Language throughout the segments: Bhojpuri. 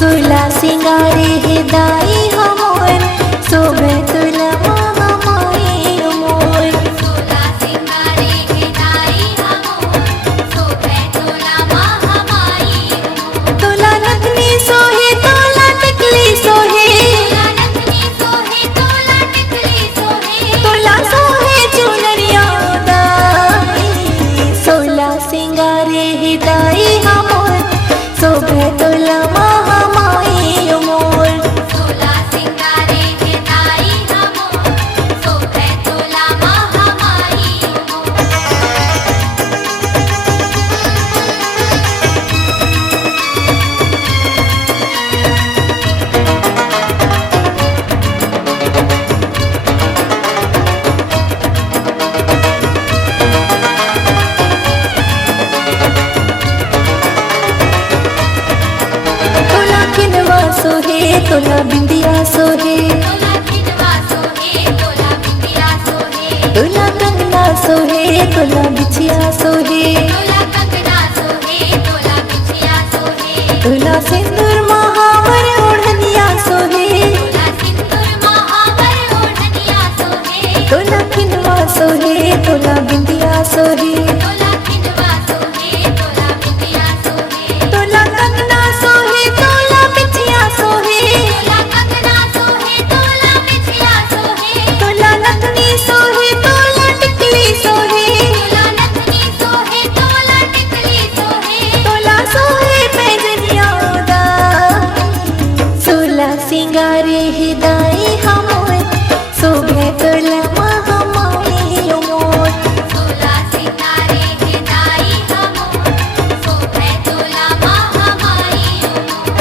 सोला सिंगारे हिदाई हमोर शोभे तुला महामाई मोर। सोला सिंगारे हिदाई हमोर शोभे तुला महामाई मोर। तुला नथनी सोहे तुला टिकली सोहे, तुला नथनी सोहे तुला टिकली सोहे। तुला सोहे चुनरिया दाई। सोला सिंगारे हिदाई हमोर शोभे तुला महामाई मोर। सोला सिंगारे हिदाई हमोर शोभे तुला महामाई मोर। तुला खिनवा सोहे तुला बिंदिया सोहे, तुला खिनवा सोहे तुला बिंदिया सोहे। तुला कंगना सोहे तुला बिछिया सोहे, तुला कंगना सोहे तुला बिछिया सोहे। तुला सिंदूर महावर ओढ़निया सोहे, तुला सिंदूर महावर ओढ़निया सोहे। तुला खिनवा सोहे तुला बिंदिया सोहे, तुला खिनवा सोहे तुला बिंदिया सोहे। तुला कंगना सोहे तुला बिछिया सोहे, तुला कंगना सोहे तुला बिछिया सोहे। तुला नथनी सोहे तुला टिकली सोहे, तुला नथनी सोहे तुला टिकली सोहे। तुला सोहे पैजनिया दाई। सोला सिंगारे हिदाई हमोर शोभे तुला महामाई मोर। सोला सिंगारे हिदाई हमोर शोभे तुला महामाई मोर।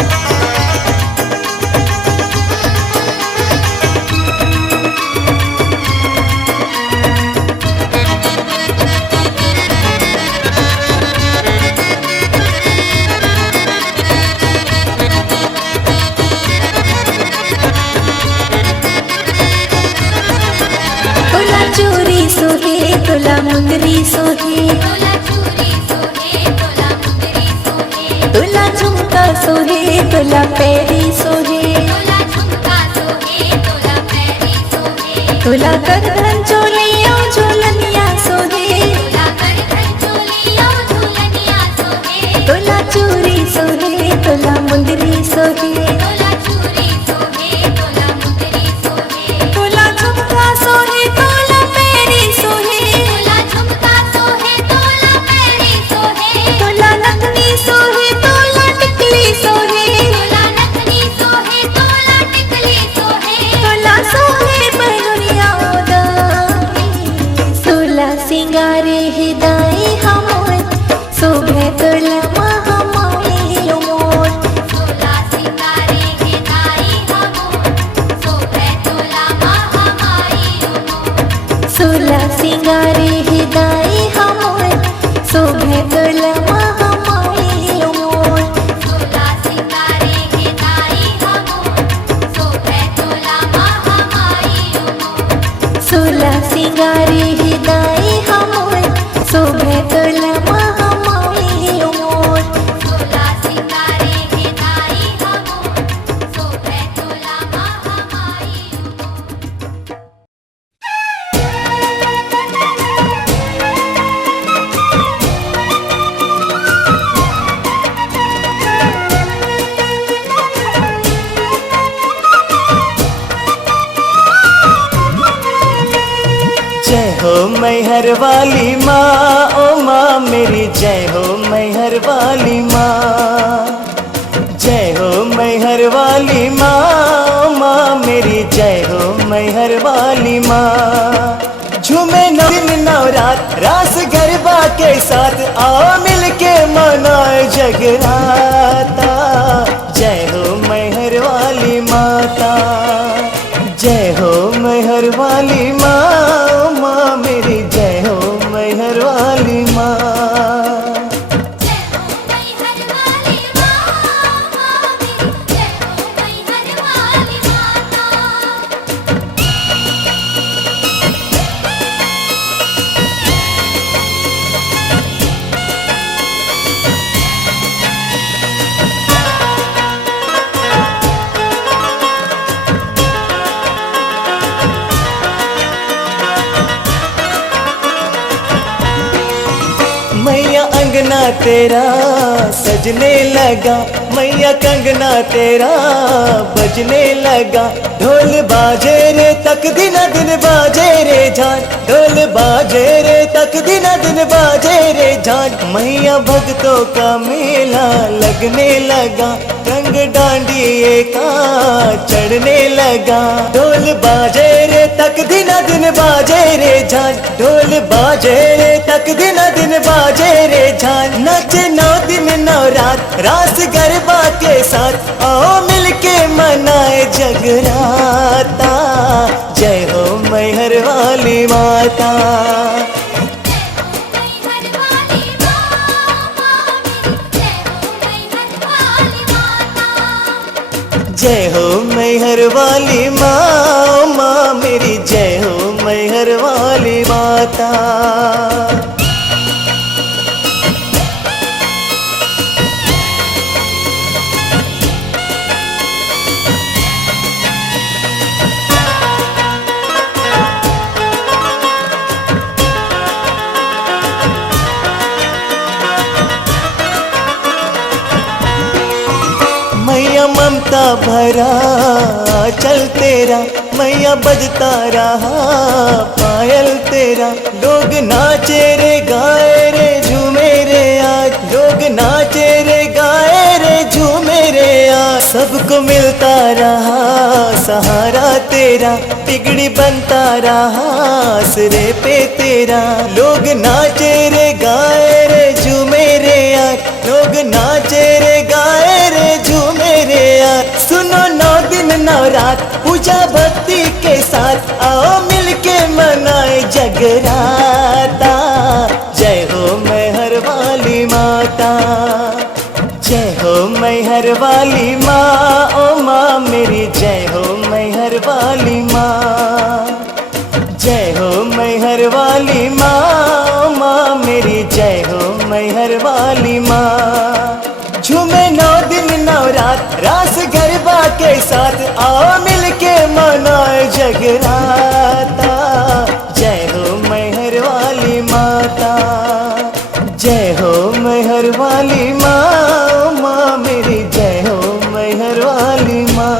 तुला चूरी सोहे तुला मुंदरी सोहे, तुला चूरी सोहे तुला मुंदरी सोहे। तुला झुमका सोहे तुला पैरी सोहे, तुला झुमका सोहे तुला पैरी सोहे। तुला करधन चोलियो झूलनिया सोहे, तुला करधन चोलियो झूलनिया सोहे। तुला चूरी सोहे तुला मुंदरी सोहे, तुला चूरी सोहे तुला मुंदरी सोहे। तुला झुमका सोहे तुला पैरी सोहे, तुला झुमका सोहे तुला पैरी सोहे। तुला नथनी सोहे तुला टिकली सोहे, तुला नथनी सोहे तुला टिकली सोहे। तुला सोहे पहनुनिया दाई। सोला सिंगारे हिदाई हमोर शोभे तुला महामाई मोर। सोला सिंगारे हिदाई हमोर शोभे तुला महामाई मोर। सोला सिंगारे हिदाई हमोर शोभे तुला महामाई मोर। सोला सिंगारे हिदाई हमोर शोभे तुला महामाई मोर। सोला सिंगारे हिदाई हमोर शोभे तुला महामाई मोर। सोला सिंगारे हिदाई हमोर शोभे तुला महामाई मोर। जय हो मैहर वाली माँ, ओ माँ मेरी जय हो मैहर वाली माँ। जय हो मैहर वाली माँ, ओ माँ मेरी जय हो मैहर वाली माँ। झूमे नौ दिन नवरात रास गरबा के साथ आओ मिलके मनाए जगराता। जय हो मैहर वाली माता, जय हो मैहर वाली माँ, ओ माँ मेरी जय हो मैहर वाली माँ। जय हो मैहर वाली माँ मेरी जय हो मैहर वाली माता। तेरा सजने लगा, मैया कंगना तेरा बजने लगा। ढोल बाजे रे तक दिन दिन बाजे रे जान, ढोल बाजे रे तक दिन दिन बाजे रे जान। मैया भक्तों का मेला लगने लगा, रंग डांडिए का चढ़ने लगा। ढोल बाजे रे तक दिन दिन बाजे रे जान, ढोल बाजे रे तक दिन दिन बाजे रे जान। नचे 9 दिन 9 रात रास गरबा के साथ, आओ मिलके मनाए जगराता। जय हो मैहर वाली माता, जय हो मैहर वाली माँ, माँ मेरी जय हो मैहर वाली माता। मैया ममता भरा चल तेरा, मैया बजता रहा पायल तेरा। लोग नाचे रे गाए रे झूमे रे आज, लोग नाचे रे गाए रे झूमे रे आज। सबको मिलता रहा सहारा तेरा, बिगड़ी बनता रहा सिरे पे तेरा। लोग नाचे रे गाए रे झूमे रे आज, लोग नाचे रे गाए रे झूमे रे आज। सुनो 9 दिन 9 रात पूजा भक्ति के साथ, आओ मिलके मनाए जगराता। जय हो मैहर वाली माता, जय हो मैहर वाली माँ, ओ माँ मेरी जय हो मैहर वाली माँ। जय हो मैहर वाली माँ, ओ माँ मेरी जय हो मैहर वाली माँ। झूमे 9 दिन 9 रात रास गरबा के साथ, आओ मिलके मनाए जगराता। जय हो मैहर वाली माता, जय हो मैहर वाली माँ, माँ मेरी जय हो मैहर वाली माँ।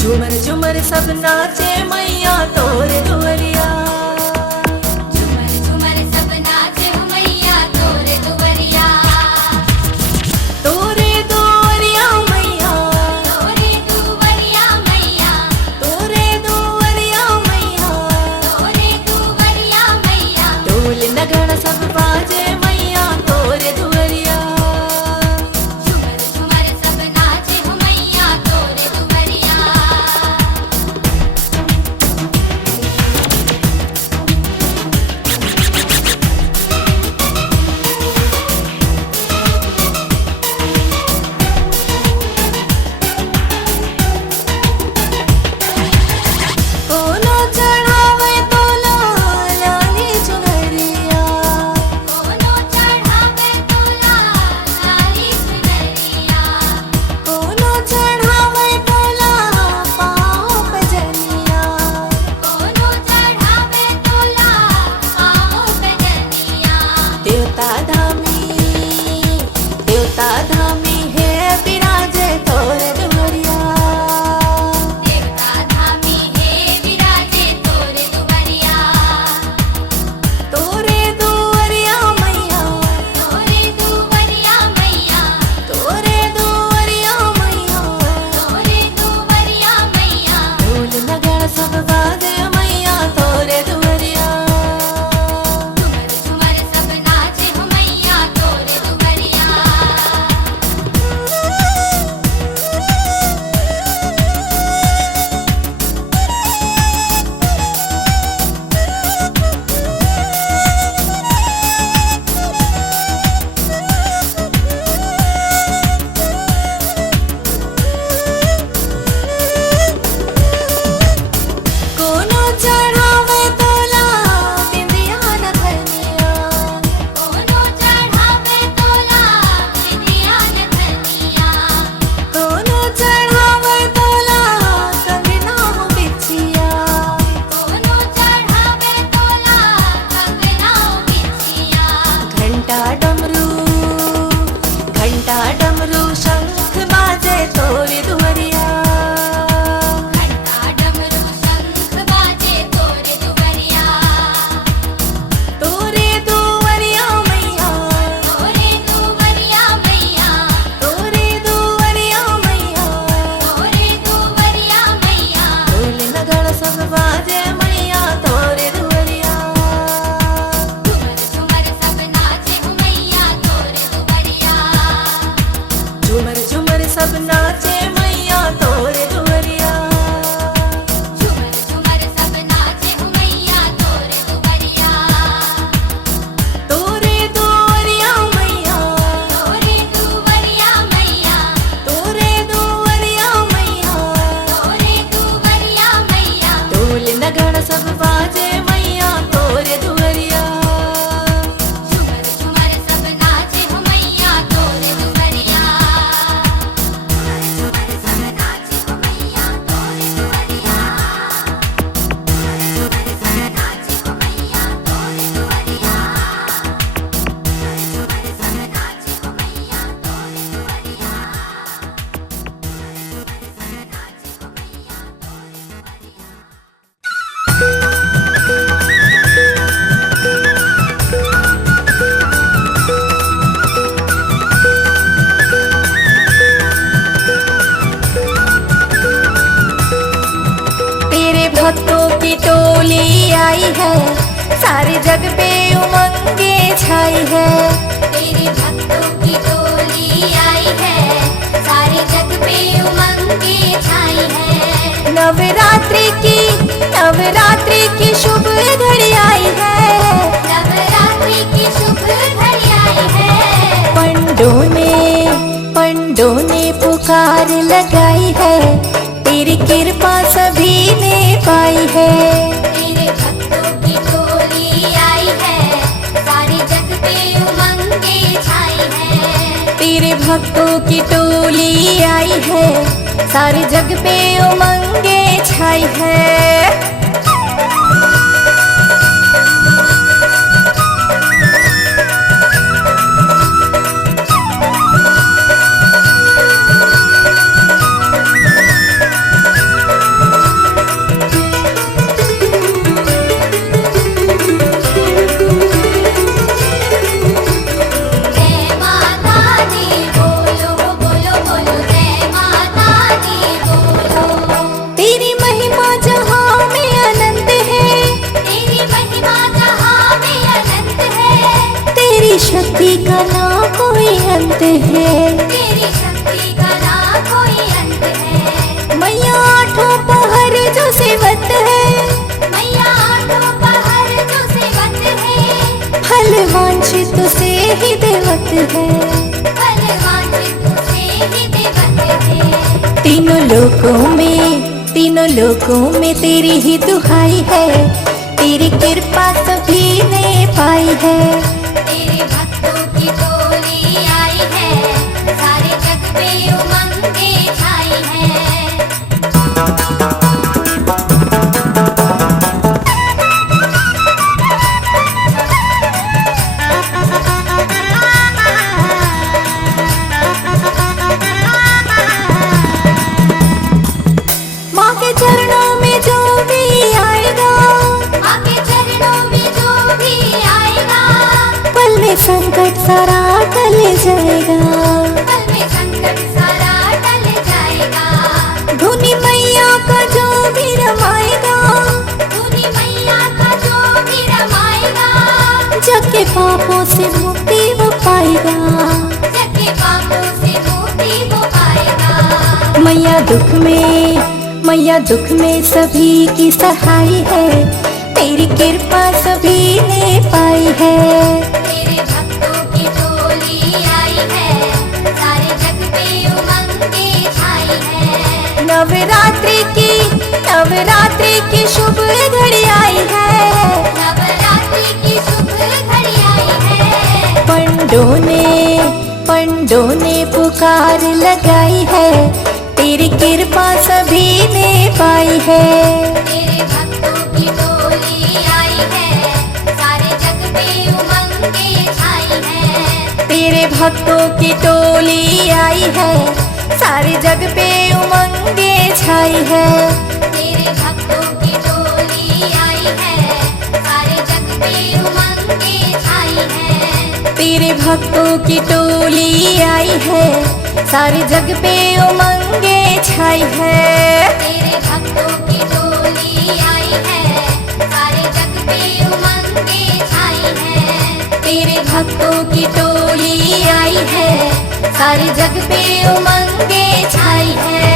झूमर झूमर सब नाचे मैया तोरे दुवरिया, झूमर झूमर सब नाचे हो मैया तोरे दुवरिया। तोरे दुवरिया मैया, तोरे दुवरिया मैया, तोरे दुवरिया मैया। तोरे दुवरिया मैया। ढोल नगाड़ा सब बाजे मैया तोरे दुवरिया। झूमर झूमर सब नाचे हो मैया तोरे दुवरिया। टोली आई है, सारे जग पे उमंगे छाई है। तेरे भक्तों की टोली आई है, सारे जग पे उमंगे छाई है। नवरात्रि की शुभ घड़ी आई है, नवरात्रि की शुभ घड़ी आई है। पंडों ने पुकार लगाई है, तेरी कृपा सभी ने पाई है। तेरे भक्तों की टोली आई है, सारे जग पे उमंगे छाई है। तेरे भक्तों की टोली आई है, सारे जग पे उमंगे छाई है। जय माता दी बोलो बोलो बोलो, जय माता दी बोलो। तेरी महिमा जहाँ में अनंत है, तेरी महिमा जहाँ में अनंत है। तेरी शक्ति का ना कोई अंत है। तेरी शक्ति का ना कोई अंत है। मैया आठों पहर जो सेवत है, मैया आठों पहर जो सेवत है। फल वांछित से ही देवत है। फल वांछित से ही देवत है। तीनों लोकों में तेरी ही दुहाई है, तेरी कृपा सभी ने पाई है। तेरे भक्तों की टोली आई है, सारे जग पे उमंगे छाई है। माँ के चरणों में जो भी आएगा, आपके चरणों में जो भी आएगा। पल में संकट सारा टल जाएगा। पल में संकट सारा टल जाएगा। धुनी मैया का जो भी रमाएगा, धुनी मैया का जो भी रमाएगा। जग के पापों से मुक्ति वो पाएगा। जग के पापों से मुक्ति वो पाएगा। मैया दुख में सभी की सहाय है, तेरी कृपा सभी ने पाई है। तेरे भक्तों की टोली आई है, सारे जग पे उमंगे छाई है। नवरात्रि की शुभ घड़ी आई है, नवरात्रि की शुभ घड़ी आई है। पंडों ने पुकार लगाई है, तेरी कृपा सभी ने पाई है। तेरे भक्तों की टोली आई है, सारे जग पे उमंगे छाई है। तेरे भक्तों की टोली आई है, सारे जग पे उमंगे छाई है। तेरे भक्तों की टोली आई है, सारे जग पे उमंगे छाई है। तेरे भक्तों की टोली आई है, सारे जग पे उमंगे छाई है। तेरे भक्तों की टोली आई है, सारे जग पे उमंगे छाई है। तेरे भक्तों की टोली आई है, सारे जग पे उमंगे छाई है।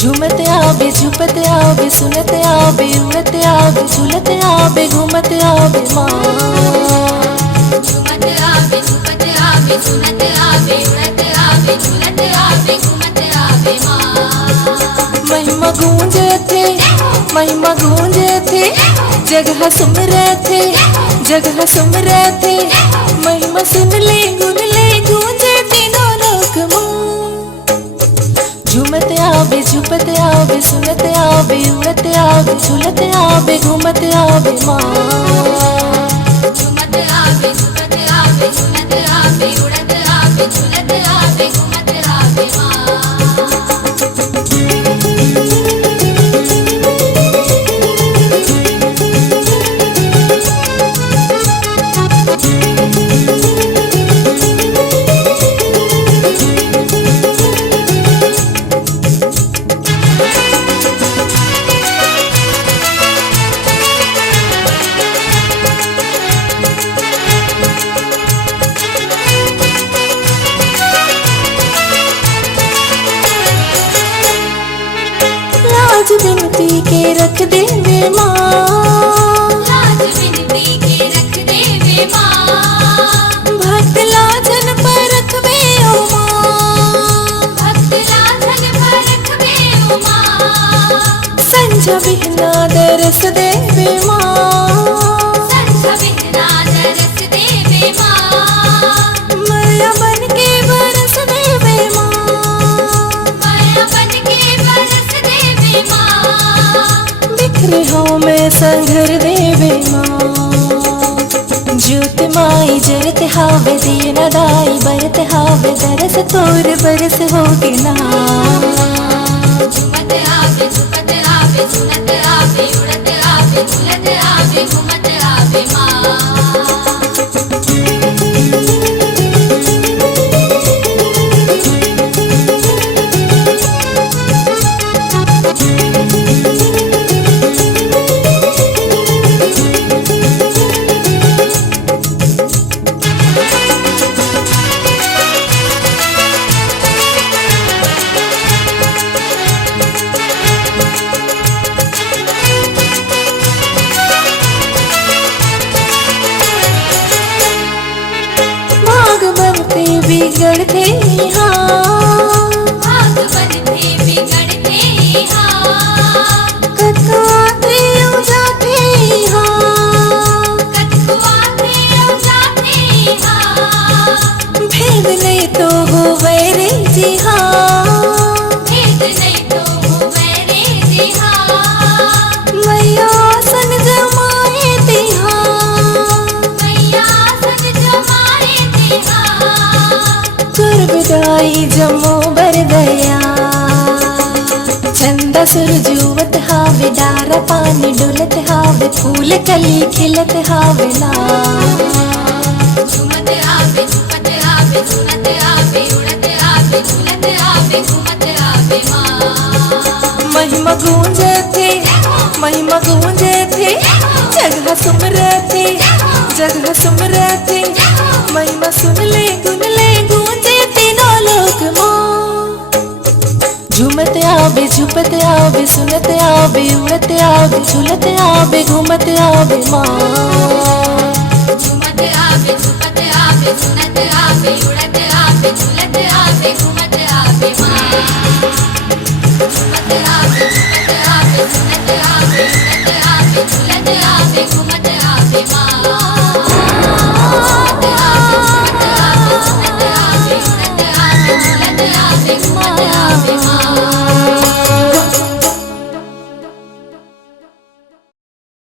झूमते आवे झुपते आवे सुनते आवे उड़ते आवे झूलते आवे घूमते आवे माँ। झूमते आवे झूमते आवे सुनते आवे उड़ते आवे झूलते आवे घूमते आवे माँ। महिमा गूंजे थे महिमा गूंजे थे जगह सुन रहे थे जगह सुन रहे थे महिमा सुन ले गूंजे तीनों लोक माँ। झूमते आवे झुपते आवे सुनते आवे उड़ते आवे झूलते आवे घूमते आवे माँ। झूमते आवे झूमते आवे सुनते आवे उड़ते आवे झूलते आवे घूमते आवे माँ। लाज विनती के रख दे वे माँ। लाज विनती के रख दे वे माँ। भक्त लाजन पर रखबे ओ माँ। भक्त लाजन पर रखबे ओ माँ। संझा बिहना दरस दे वे माँ। संझा बिहना दरस दे वे माँ। मैया बन के बरस दे वे माँ। माया बन के बरस दे वे माँ। बिखरे हो में संघर दे वे माँ। ज्योत माई जरत हावे दिए न दाई बरत हावे दरस तोर बरस होगे ना। झूमते आवे झूमते आवे सुनते आवे उड़ते आवे झूलते आवे घूमते आवे माँ। भाग बनते बिगड़ते हाँ। भाग बनते बिगड़ते हाँ। कतकाते ओ जाते हाँ। कटकुआते ओ जाते हाँ। भेद नहीं तो हो वैरे जी हाँ। भेद नहीं तो हो मेरे जी हाँ। मैया सन जमाए ती हाँ। मैया सन जमाए थे हाँ। कर विदाई जमो बर गया। चंदा सुरजुवत हावे डारा पानी डुलत हावे फूल कली खिलत हावे ला। झूमते आवे झूमते आवे सुनते आवे उड़ते आवे झूलते आवे घूमते आवे माँ। महिमा गूंजे थे महिमा गूंजे थे जगह सुन रहे थे जगह सुन रहे थे महिमा सुन ले गूंजे तीनों लोक माँ। झूमते आवे झुपते आवे सुनते आवे उड़ते आवे झूलते आवे घूमते आवे माँ। झूमते आवे झूमते आवे सुनते आवे उड़ते आवे झूलते आवे घूमते आवे माँ।